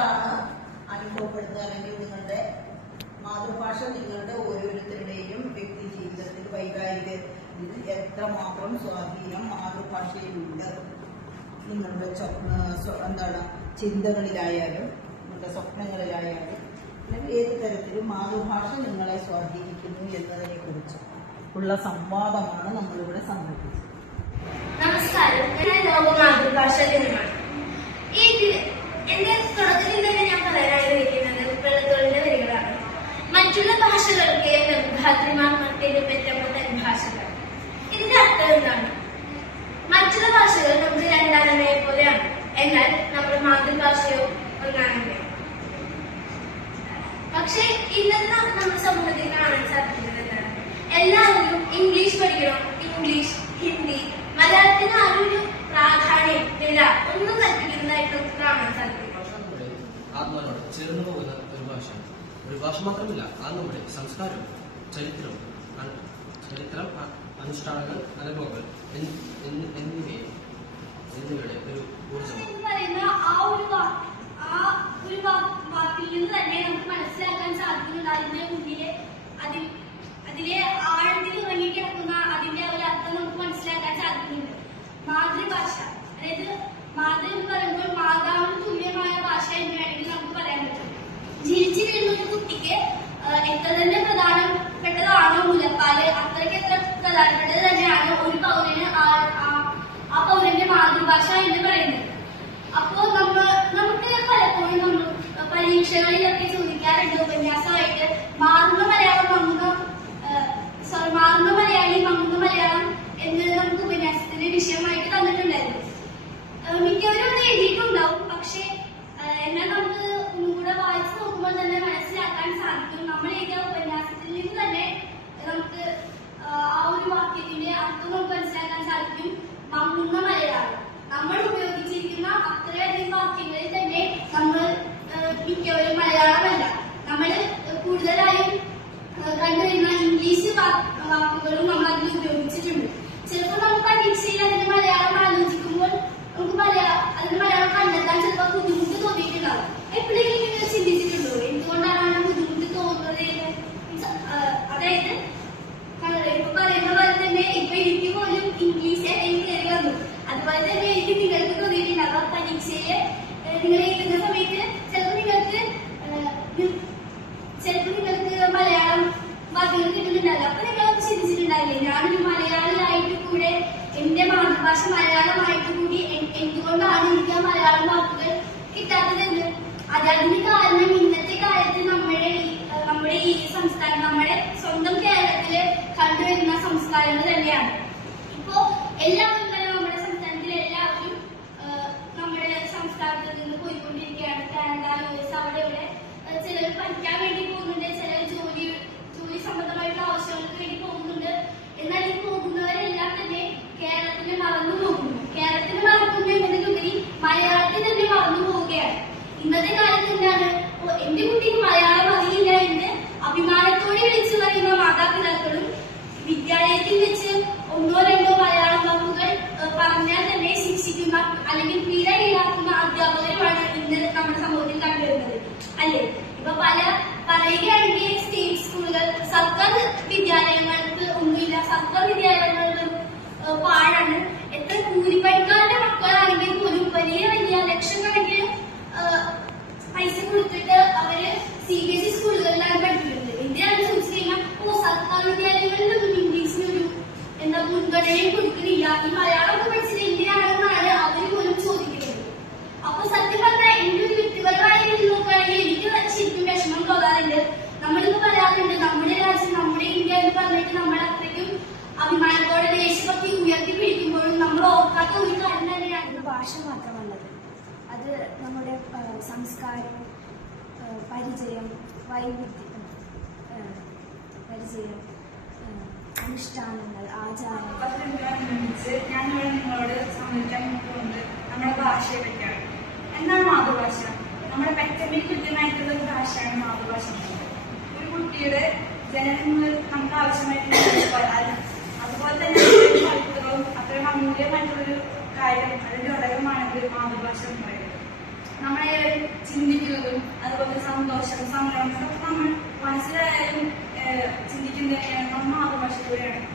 എന്താണ് അനുഭവപ്പെടുന്നത് അല്ലെങ്കിൽ നിങ്ങളുടെ മാതൃഭാഷ നിങ്ങളുടെ ഓരോരുത്തരുടെയും വ്യക്തി ജീവിതത്തിൽ വൈകാരിക ഇതിൽ എത്രമാത്രം സ്വാധീനം മാതൃഭാഷയിലുണ്ട്? നിങ്ങളുടെ എന്താണ് ചിന്തകളിലായാലും നിങ്ങളുടെ സ്വപ്നങ്ങളിലായാലും അല്ലെങ്കിൽ ഏത് തരത്തിലും മാതൃഭാഷ നിങ്ങളെ സ്വാധീനിക്കുന്നു എന്നതിനെ കുറിച്ച് ഉള്ള സംവാദമാണ് നമ്മളിവിടെ സംഘടിപ്പിച്ചത്. നമസ്കാരം. ഞാൻ ലോക മാതൃഭാഷ ദിനമാണ് ഈ ദി- എന്റെ തുടക്കത്തിൽ തന്നെ ഞാൻ പറയാൻ ആഗ്രഹിക്കുന്നത് വെള്ളത്തോളിന്റെ വരികളാണ് മറ്റുള്ള ഭാഷകളൊക്കെ ധാത്രിമാർ മറ്റൊരു പെറ്റപ്പെട്ട ഭാഷകൾ ഇതിന്റെ അർത്ഥം എന്താണ്? മറ്റുള്ള ഭാഷകൾ നമുക്ക് രണ്ടാനമയെ പോലെയാണ്. എന്നാൽ നമ്മുടെ മാതൃഭാഷയോ ഒന്നാനമയോ പക്ഷെ ഇന്നത്തെ നമ്മുടെ സമൂഹത്തിൽ കാണാൻ സാധിക്കുന്നത് എന്താണ്? എല്ലാവരും ഇംഗ്ലീഷ് പഠിക്കണം. ഇംഗ്ലീഷ് ഹിന്ദി മലയാളത്തിന് ആരും ഒരു പ്രാധാന്യം വില ഒന്നും കൽപ്പിക്കുന്നതായിട്ട് നമുക്ക് കാണാൻ സാധിക്കും ചേർന്ന് പോകുന്ന ഒരു ഭാഷയാണ്. ഒരു ഭാഷ മാത്രമല്ല അത് നമ്മുടെ സംസ്കാരം ചരിത്രം ചരിത്രം അനുഷ്ഠാനങ്ങൾ അനുഭവങ്ങൾ എന്നി- എന്നി- എന്നിവയെ എന്നിവയുടെ ഒരു ഊർജമാണ്. മനസ്സിലാക്കാൻ അർത്ഥം നമുക്ക് മനസ്സിലാക്കാൻ സാധിക്കുന്നുണ്ട്. മാതൃഭാഷ അതായത് മാതൃ എന്ന് പറയുമ്പോൾ മാതാവിന് തുല്യമായ ഭാഷ എന്ന് വേണമെങ്കിൽ നമുക്ക് പറയാൻ പറ്റും. ജീവിച്ചു ആ, എത്ര തന്നെ പ്രധാനപ്പെട്ടതാണോ മുലപ്പാൽ അത്രയ്ക്ക് എത്ര പ്രധാനപ്പെട്ടത് തന്നെയാണ് ഒരു പൗരന് ആ- പൗരന്റെ മാതൃഭാഷ എന്ന് പറയുന്നത്. അപ്പോ നമ്മ നമുക്ക് പലപ്പോഴും നമ്മൾ പരീക്ഷകളിലൊക്കെ ചോദിക്കാറുണ്ട് ഉപന്യാസമായിട്ട് മാറുന്ന മലയാളം മങ്ങുന്ന സോറി മാറുന്ന മലയാളി മങ്ങുന്ന മലയാളം എന്ന് നമുക്ക് ഉപന്യാസത്തിന്റെ വിഷയമായിട്ട് തന്നിട്ടുണ്ടായിരുന്നു ഏഹ് മിക്കവരും ഒന്ന് എഴുതിയിട്ടുണ്ടാവും പക്ഷേ ഏഹ് എന്നാൽ നമുക്ക് ഒന്നുകൂടെ വായിച്ചു നോക്കുമ്പോൾ തന്നെ മനസ്സിലാക്കാൻ സാധിക്കും നമ്മൾ എഴുതിയ ഉപന്യാസത്തിൽ നിന്ന് തന്നെ നമുക്ക് ആഹ് ആ ഒരു വാക്യത്തിന്റെ അർത്ഥം നമുക്ക് മനസ്സിലാക്കാൻ സാധിക്കും മങ്ങുന്ന മലയാളം നമ്മൾ ഉപയോഗിച്ചിരിക്കുന്ന അത്രയധികം വാക്യങ്ങളിൽ തന്നെ നമ്മൾ മിക്കവരും മലയാളമല്ല. നമ്മൾ കൂടുതലായും കണ്ടുവരുന്ന ഇംഗ്ലീഷ് വാക്കുകളും നമ്മൾ അതിൽ ഉപയോഗിച്ചിട്ടുണ്ട്. ചിലപ്പോൾ നമുക്ക് പരീക്ഷയിൽ അതിന് മലയാളം ആലോചിക്കുമ്പോൾ നമുക്ക് മലയാളം അതിന് മലയാളം കണ്ടെത്താൻ ചിലപ്പോൾ ബുദ്ധിമുട്ട് തോന്നിയിട്ടുണ്ടാവും. എപ്പോഴെങ്കിലും നിങ്ങൾ ചിന്തിച്ചിട്ടുണ്ടോ എന്തുകൊണ്ടാണ് അങ്ങനെ ബുദ്ധിമുട്ട് തോന്നുന്നത് എന്ന് സ- ആഹ് അതായത് ആഹ് ഇപ്പൊ പറയുന്ന പോലെ തന്നെ ഇപ്പൊ എനിക്ക് പോലും ഇംഗ്ലീഷ് എനിക്ക് കയറി വന്നു അതുപോലെ തന്നെ എനിക്ക് നിങ്ങൾക്ക് തോന്നിയിട്ടുണ്ടാവും പരീക്ഷയിൽ ഏഹ് നിങ്ങൾ എഴുതുന്ന സമയത്ത് ചിലപ്പോൾ നിങ്ങൾക്ക് ചിലപ്പോൾ നിങ്ങൾക്ക് മലയാളം വാക്കുകൾ കിട്ടുന്നുണ്ടാവില്ല. അപ്പൊ നിങ്ങളൊക്കെ ചിന്തിച്ചിട്ടുണ്ടാവില്ലേ? ഞാനൊരു മലയാളിയായിട്ട് കൂടെ എന്റെ മാതൃഭാഷ മലയാളമായിട്ട് കൂടി എന്തുകൊണ്ടാണ് എനിക്ക് ആ മലയാളം വാക്കുകൾ കിട്ടാത്തതെന്ന്? അത് അതിന് കാരണം ഇന്നത്തെ കാലത്ത് നമ്മുടെ നമ്മുടെ ഈ സംസ്ഥാനം നമ്മുടെ സ്വന്തം കേരളത്തിൽ കണ്ടുവരുന്ന സംസ്കാരങ്ങൾ തന്നെയാണ്. ഇപ്പോ എല്ലാവരും പഠിക്കാൻ വേണ്ടി പോകുന്നുണ്ട്. ചിലർ ജോലി ജോലി സംബന്ധമായിട്ടുള്ള ആവശ്യങ്ങൾക്ക് വേണ്ടി പോകുന്നുണ്ട്. എന്നാൽ ഈ പോകുന്നവരെല്ലാം തന്നെ കേരളത്തിനെ മറന്നു പോകുന്നു. കേരളത്തിനെ മറക്കുന്നു എന്നതിലുപരി മലയാളത്തിൽ തന്നെ മറന്നു പോവുകയാണ്. ഇന്നത്തെ കാലത്ത് എന്താണ്? എന്റെ കുട്ടിക്ക് മലയാളം അറിയില്ല എന്ന് അഭിമാനത്തോടെ വിളിച്ചു പറയുന്ന മാതാപിതാക്കളും വിദ്യാലയത്തിൽ വെച്ച് പൈസ കൊടുത്തിട്ട് അവർ സി ബി എസ് ഇ സ്കൂളുകളിലാണ് പഠിക്കുന്നത് ഇന്ത്യ ചോദിച്ചു കഴിഞ്ഞാൽ ഓ സർക്കാർ വിദ്യാലയങ്ങളിലൊന്നും ഇംഗ്ലീഷിനൊരു എന്താ മുൻഗണനയും കൊടുക്കുന്നില്ല. ഈ മലയാളം പഠിച്ചത് ഇന്ത്യയാണെന്നാണ് അവർ പോലും ചോദിക്കുന്നത്. അപ്പൊ സത്യം പറഞ്ഞാൽ എന്റെ ഒരു വ്യക്തിപരമായ രീതി നോക്കുകയാണെങ്കിൽ എനിക്ക് ശരിക്കും വിഷമം തോന്നാറുണ്ട്. നമ്മളിപ്പോ പറയാറുണ്ട് നമ്മുടെ രാജ്യം നമ്മുടെ ഇന്ത്യ എന്ന് പറഞ്ഞിട്ട് നമ്മൾ അത്രയ്ക്കും അഭിമാനത്തോടെ ദേശഭക്തി ഉയർത്തി പിടിക്കുമ്പോഴും നമ്മൾ ഓർക്കാത്ത ഒരു കാര്യം തന്നെയാണ് ഭാഷ മാത്രമല്ലത്. അത് നമ്മുടെ സംസ്കാരം പരിചയം വൈവിധ്യം പരിചയം അനുഷ്ഠാനങ്ങൾ ആചാരങ്ങൾ. ഞാൻ നിങ്ങളോട് സംബന്ധിക്കാൻ പോകുന്നത് നമ്മുടെ ഭാഷയെ പറ്റിയാണ്. എന്താണ് മാതൃഭാഷ? നമ്മുടെ പെറ്റമ്മയിൽ കൃത്യമായിട്ടുള്ള ഒരു ഭാഷയാണ് മാതൃഭാഷ ഒരു കുട്ടിയുടെ ജനനം നമുക്ക് ആവശ്യമായിട്ടുള്ള അതുപോലെ തന്നെ പവിത്രവും അത്രയും അമൂല്യമായിട്ടുള്ളൊരു കാര്യം അതിന്റെ ഘടകമാണ് മാതൃഭാഷ എന്ന് പറയുന്നത്. ഐക്യവും അതുപോലെ സന്തോഷം സമ്മതം നമ്മൾ മനസ്സിലായാലും ചിന്തിക്കുന്നതിനെയാണ് നമ്മൾ മാതൃഭാഷയിലൂടെയാണ്